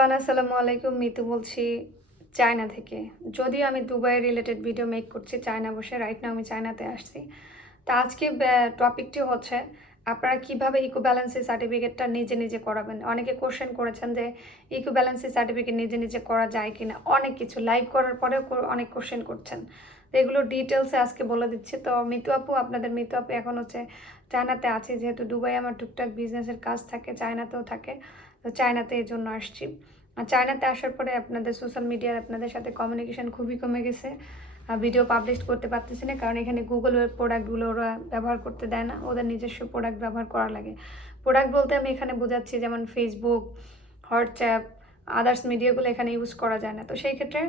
Everyone, আসসালামু আলাইকুম। মিতু বলছি চায়না থেকে। যদিও আমি দুবাই রিলেটেড ভিডিও মেক করছি চায়না বসে, রাইট নাও আমি চায়নাতে আসছি। তা আজকে টপিকটি হচ্ছে আপনারা কিভাবে ইকো ব্যালেন্সি সার্টিফিকেটটা নিজে নিজে করাবেন। অনেকে কোশ্চেন করেছেন যে ইকো ব্যালেন্সি সার্টিফিকেট নিজে নিজে করা যায় কিনা, অনেক কিছু লাইভ করার পরেও অনেক কোশ্চেন করছেন। তো এগুলো ডিটেলসে আজকে বলে দিচ্ছি। তো মিতু আপু, আপনাদের মিতু আপু এখন হচ্ছে চায়নাতে আছে, যেহেতু দুবাই আমার টুকটাক বিজনেসের কাজ থাকে, চায়নাতেও থাকে। তো চায়নাতে এই জন্য আসছি। আর চায়নাতে আসার পরে আপনাদের সোশ্যাল মিডিয়ার আপনাদের সাথে কমিউনিকেশন খুবই কমে গেছে। ভিডিও পাবলিশ করতে পারতেছি না, কারণ এখানে গুগলের প্রোডাক্টগুলো ওরা ব্যবহার করতে দেয় না, ওদের নিজস্ব প্রোডাক্ট ব্যবহার করা লাগে। প্রোডাক্ট বলতে আমি এখানে বোঝাচ্ছি যেমন ফেসবুক, হোয়াটসঅ্যাপ, আদার্স মিডিয়াগুলো এখানে ইউজ করা যায় না। তো সেই ক্ষেত্রে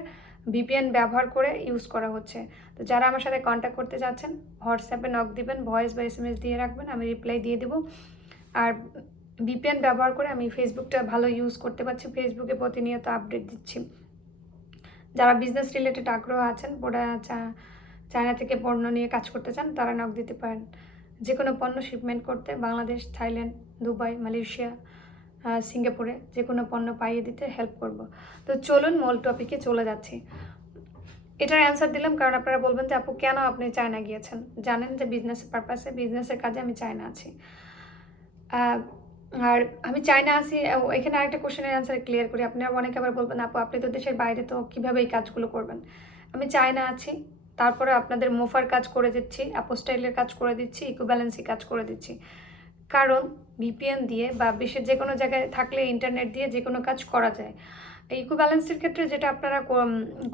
ভিপিএন ব্যবহার করে ইউজ করা হচ্ছে। তো যারা আমার সাথে কন্ট্যাক্ট করতে চাচ্ছেন হোয়াটসঅ্যাপে নক দিবেন, ভয়েস বা এসএমএস দিয়ে রাখবেন, আমি রিপ্লাই দিয়ে দেবো। আর ভিপিএন ব্যবহার করে আমি ফেসবুকটা ভালো ইউজ করতে পারছি, ফেসবুকে প্রতিনিয়ত আপডেট দিচ্ছি। যারা বিজনেস রিলেটেড আগ্রহ আছেন, চায়না থেকে পণ্য নিয়ে কাজ করতে চান, তারা নক দিতে পারেন। যে কোনো পণ্য শিপমেন্ট করতে বাংলাদেশ, থাইল্যান্ড, দুবাই, মালয়েশিয়া, সিঙ্গাপুরে যে কোনো পণ্য পাইয়ে দিতে হেল্প করব। তো চলুন মূল টপিকে চলে যাচ্ছি। এটার অ্যান্সার দিলাম কারণ আপনারা বলবেন যে আপু কেন আপনি চায়না গিয়েছেন। জানেন যে বিজনেসের পারপাসে, বিজনেসের কাজে আমি চায়না আছি। আর আমি চায়না আছি, এখানে আরেকটা কোশ্চেনের অ্যান্সার ক্লিয়ার করি। আপনারা অনেকে আবার বলবেন আপু আপনি তো দেশের বাইরে, তো কীভাবে এই কাজগুলো করবেন। আমি চায়না আছি, তারপরে আপনাদের মোফার কাজ করে দিচ্ছি, অ্যাপোস্টাইলের কাজ করে দিচ্ছি, ইকোব্যালেন্সি কাজ করে দিচ্ছি। কারণ ভিপিএন দিয়ে বা বিশ্বের যে কোনো জায়গায় থাকলে ইন্টারনেট দিয়ে যে কোনো কাজ করা যায়। ইকোব্যালেন্সের ক্ষেত্রে যেটা আপনারা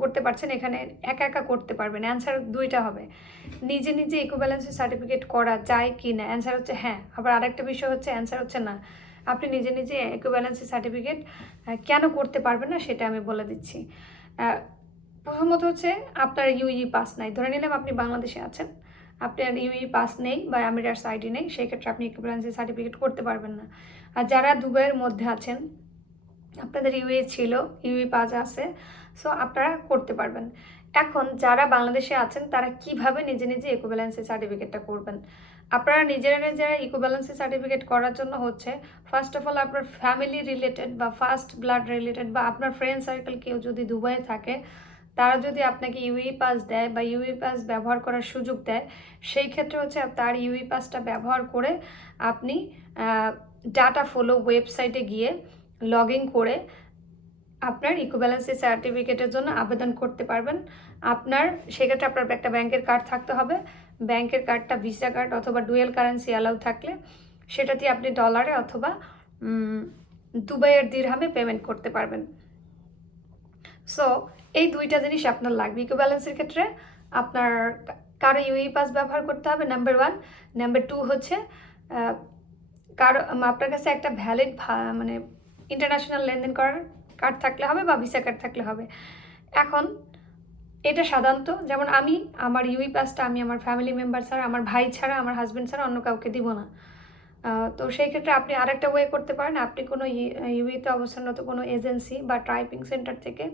করতে পারছেন, এখানে একা একা করতে পারবেন। অ্যান্সার দুইটা হবে, নিজে নিজে ইকোব্যালেন্সের সার্টিফিকেট করা যায় কি না। অ্যান্সার হচ্ছে হ্যাঁ, আবার আরেকটা বিষয় হচ্ছে অ্যান্সার হচ্ছে না। আপনি নিজে নিজে ইকোব্যালেন্সের সার্টিফিকেট কেন করতে পারবেন না সেটা আমি বলে দিচ্ছি। প্রথমত হচ্ছে আপনার ইউই পাস নাই। ধরে নিলাম আপনি বাংলাদেশে আছেন, আপনার ইউই পাস নেই বা আমিরাটস আইডি নেই, সেই ক্ষেত্রে আপনি ইকোব্যালেন্সি সার্টিফিকেট করতে পারবেন না। আর যারা দুবাইয়ের মধ্যে আছেন, আপনাদের ইউএ ছিল, ইউই পাস আছে, সো আপনারা করতে পারবেন। এখন যারা বাংলাদেশে আছেন তারা কিভাবে নিজে নিজে ইকোব্যালেন্সি সার্টিফিকেটটা করবেন। আপনারা নিজেরা নিজেরা ইকোব্যালেন্সি সার্টিফিকেট করার জন্য হচ্ছে ফার্স্ট অফ অল আপনার ফ্যামিলি রিলেটেড বা ফার্স্ট ব্লাড রিলেটেড বা আপনার ফ্রেন্ড সার্কেল কেউ যদি দুবাইয়ে থাকে, তারা যদি আপনাকে ইউই পাস দেয় বা ইউই পাস ব্যবহার করার সুযোগ দেয়, সেই ক্ষেত্রে হচ্ছে তার ইউই পাসটা ব্যবহার করে আপনি ডাটা ফলো ওয়েবসাইটে গিয়ে লগ ইন করে আপনার ইকোব্যালেন্সি সার্টিফিকেটের জন্য আবেদন করতে পারবেন। আপনার সেক্ষেত্রে আপনার একটা ব্যাংকের কার্ড থাকতে হবে। ব্যাংকের কার্ডটা ভিসা কার্ড অথবা ডুয়েল কারেন্সি অ্যালাউ থাকলে সেটা দিয়ে আপনি ডলারে অথবা দুবাইয়ের দিরহামে পেমেন্ট করতে পারবেন। সো এই দুইটা জিনিস আপনার লাগবে ইকোব্যালেন্সের ক্ষেত্রে। আপনার কারো ইউই পাস ব্যবহার করতে হবে, নাম্বার 1। নাম্বার 2 হচ্ছে কারো আপনার কাছে একটা ভ্যালিড মানে ইন্টারন্যাশনাল লেনদেন করার কার্ড থাকলে হবে বা ভিসা কার্ড থাকলে হবে। এখন এটা সাধারণত যেমন আমার ইউই পাসটা আমি আমার ফ্যামিলি মেম্বার ছাড়া, আমার ভাই ছাড়া, আমার হাজব্যান্ড ছাড়া অন্য কাউকে দিব না। তো সেই ক্ষেত্রে আপনি আরেকটা ওয়ে করতে পারেন। আপনি কোনো ইউইতে অবস্থানরত কোনো এজেন্সি বা টাইপিং সেন্টার থেকে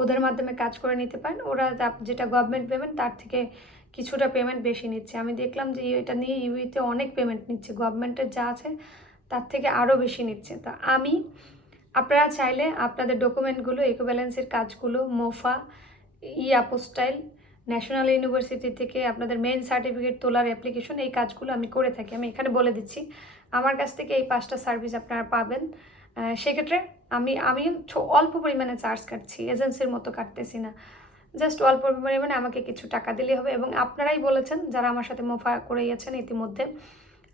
ওদের মাধ্যমে কাজ করে নিতে পারেন। ওরা যেটা গভর্নমেন্ট পেমেন্ট তার থেকে কিছুটা পেমেন্ট বেশি নিচ্ছে। আমি দেখলাম যে এটা নিয়ে ইউইতে অনেক পেমেন্ট নিচ্ছে, গভর্নমেন্টের যা আছে তার থেকে আরও বেশি নিচ্ছে। তা আপনারা চাইলে আপনাদের ডকুমেন্টগুলো, ইকোব্যালেন্সের কাজগুলো, মোফা, অ্যাপোস্টাইল, ন্যাশনাল ইউনিভার্সিটি থেকে আপনাদের মেইন সার্টিফিকেট তোলার অ্যাপ্লিকেশন, এই কাজগুলো আমি করে থাকি। আমি এখানে বলে দিচ্ছি আমার কাছ থেকে এই 5টা সার্ভিস আপনারা পাবেন। সেক্ষেত্রে আমি অল্প পরিমাণে চার্জ কাটছি, এজেন্সির মতো কাটতেছি না। জাস্ট অল্প পরিমাণে আমাকে কিছু টাকা দিলেই হবে। এবং আপনারাই বলেছেন যারা আমার সাথে মোফা করে গেছেন ইতিমধ্যে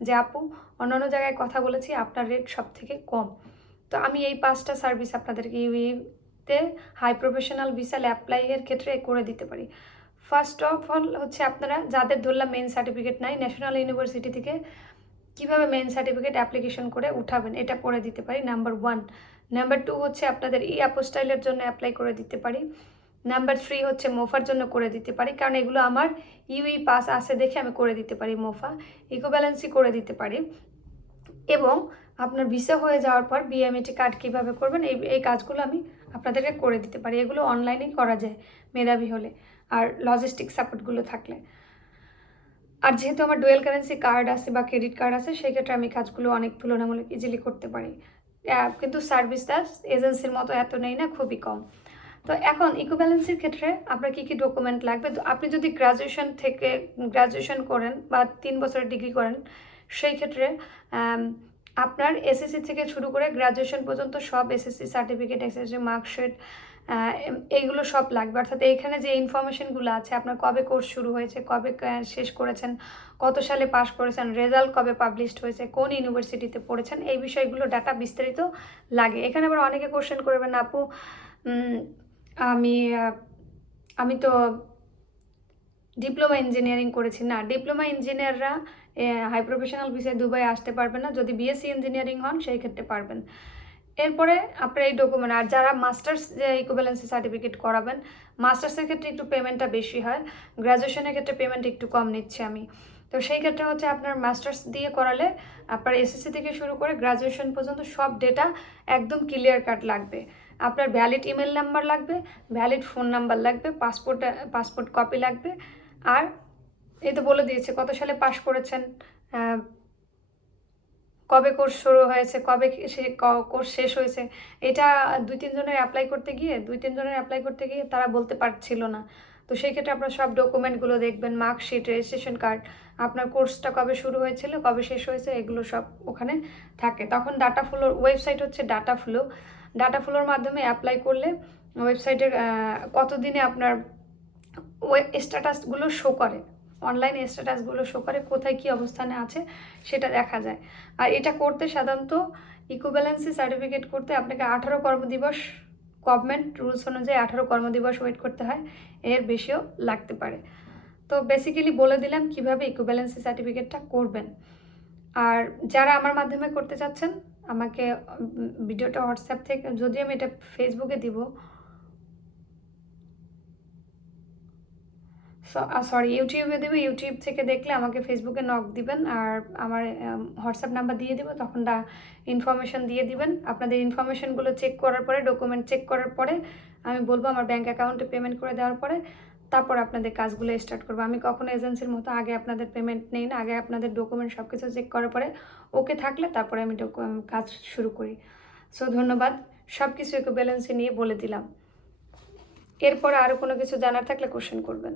যে আপু অন্যান্য জায়গায় কথা বলেছি, আপনার রেট সব থেকে কম। তো আমি এই 5টা সার্ভিস আপনাদেরকে ইউইতে হাই প্রফেশনাল ভিসা অ্যাপ্লাইয়ের ক্ষেত্রে করে দিতে পারি। ফার্স্ট অফ অল হচ্ছে আপনারা যাদের ধরলাম মেইন সার্টিফিকেট নাই, ন্যাশনাল ইউনিভার্সিটি থেকে কীভাবে মেইন সার্টিফিকেট অ্যাপ্লিকেশন করে উঠাবেন এটা করে দিতে পারি, নাম্বার 1। নাম্বার 2 হচ্ছে আপনাদের অ্যাপোস্টাইলের জন্য অ্যাপ্লাই করে দিতে পারি। নাম্বার 3 হচ্ছে মোফার জন্য করে দিতে পারি, কারণ এগুলো আমার ইউই পাস আছে দেখে আমি করে দিতে পারি। মোফা, ইকোব্যালেন্সি করে দিতে পারি। এবং আপনার ভিসা হয়ে যাওয়ার পর বিএমইটি কার্ড কীভাবে করবেন এই কাজগুলো আমি আপনাদেরকে করে দিতে পারি। এগুলো অনলাইনেই করা যায় মেধাবী হলে আর লজিস্টিক সাপোর্টগুলো থাকলে। আর যেহেতু আমার ডুয়েল কারেন্সি কার্ড আছে বা ক্রেডিট কার্ড আছে, সেক্ষেত্রে আমি কাজগুলো অনেক তুলনামূলক ইজিলি করতে পারি। কিন্তু সার্ভিসটা এজেন্সির মতো এত নেই না, খুবই কম। তো এখন ইকোব্যালেন্সের ক্ষেত্রে আপনার কী ডকুমেন্ট লাগবে? তো আপনি যদি গ্র্যাজুয়েশন করেন বা 3 বছরের ডিগ্রি করেন, সেই ক্ষেত্রে আপনার এসএসসি থেকে শুরু করে গ্র্যাজুয়েশন পর্যন্ত সব এসএসসি সার্টিফিকেট, এসএসসি মার্কশিট, এইগুলো সব লাগবে। অর্থাৎ এইখানে যে ইনফরমেশনগুলো আছে, আপনার কবে কোর্স শুরু হয়েছে, কবে শেষ করেছেন, কত সালে পাশ করেছেন, রেজাল্ট কবে পাবলিশড হয়েছে, কোন ইউনিভার্সিটিতে পড়েছেন, এই বিষয়গুলো ডাটা বিস্তারিত লাগে। এখানে আবার অনেকে কোশ্চেন করবেন, আপু আমি আমি তো ডিপ্লোমা ইঞ্জিনিয়ারিং করেছি। না, ডিপ্লোমা ইঞ্জিনিয়াররা হাই প্রফেশনাল ভিসায় দুবাই আসতে পারবেন না। যদি বিএসসি ইঞ্জিনিয়ারিং হন সেই ক্ষেত্রে পারবেন। এরপরে আপনার এই ডকুমেন্ট, আর যারা মাস্টার্স যে ইকুইভ্যালেন্সি সার্টিফিকেট করাবেন, মাস্টার্সের ক্ষেত্রে একটু পেমেন্টটা বেশি হয়, গ্র্যাজুয়েশনের ক্ষেত্রে পেমেন্ট একটু কম নিচ্ছি আমি। তো সেই ক্ষেত্রে হচ্ছে আপনার মাস্টার্স দিয়ে করালে আপনার এসএসসি থেকে শুরু করে গ্র্যাজুয়েশন পর্যন্ত সব ডেটা একদম ক্লিয়ার কাট লাগবে। আপনার ভ্যালিড ইমেল নাম্বার লাগবে, ভ্যালিড ফোন নাম্বার লাগবে, পাসপোর্ট কপি লাগবে। আর এই তো বলে দিয়েছে কত সালে পাশ করেছেন, কবে কোর্স শুরু হয়েছে, কবে কোর্স শেষ হয়েছে। এটা 2-3 জনের অ্যাপ্লাই করতে গিয়ে তারা বলতে পারছিল না। তো সেই ক্ষেত্রে আপনার সব ডকুমেন্টগুলো দেখবেন, মার্কশিট, রেজিস্ট্রেশন কার্ড, আপনার কোর্সটা কবে শুরু হয়েছিল, কবে শেষ হয়েছে, এগুলো সব ওখানে থাকে। তখন ডাটা ফ্লোর ওয়েবসাইট হচ্ছে ডাটা ফ্লোর মাধ্যমে অ্যাপ্লাই করলে ওয়েবসাইটের কতদিনে আপনার স্ট্যাটাসগুলো শো করে, অনলাইন স্ট্যাটাসগুলো শো করে, কোথায় কী অবস্থানে আছে সেটা দেখা যায়। আর এটা করতে সাধারণত ইকুইভ্যালেন্সি সার্টিফিকেট করতে আপনাকে 18 কর্মদিবস, গভর্নমেন্ট রুলস অনুযায়ী 18 কর্মদিবস ওয়েট করতে হয়, এর বেশিও লাগতে পারে। তো বেসিক্যালি বলে দিলাম কিভাবে ইকুইভ্যালেন্সি সার্টিফিকেটটা করবেন। আর যারা আমার মাধ্যমে করতে চাচ্ছেন, আমাকে ভিডিওটা হোয়াটসঅ্যাপ থেকে, যদিও আমি এটা ফেসবুকে দিব, সরি ইউটিউবে দেবো, ইউটিউব থেকে দেখলে আমাকে ফেসবুকে নক দিবেন, আর আমার হোয়াটসঅ্যাপ নাম্বার দিয়ে দেবো, তখন ইনফরমেশান দিয়ে দিবেন। আপনাদের ইনফরমেশানগুলো চেক করার পরে, ডকুমেন্ট চেক করার পরে আমি বলবো আমার ব্যাঙ্ক অ্যাকাউন্টে পেমেন্ট করে দেওয়ার পরে তারপর আপনাদের কাজগুলো স্টার্ট করবো। আমি কখনো এজেন্সির মতো আগে আপনাদের পেমেন্ট নেই না, আগে আপনাদের ডকুমেন্ট সব কিছু চেক করার পরে ওকে থাকলে তারপরে আমি কাজ শুরু করি। সো ধন্যবাদ, সব কিছু ইকুইভ্যালেন্সি নিয়ে বলে দিলাম। এরপরে আরও কোনো কিছু জানার থাকলে কোশ্চেন করবেন।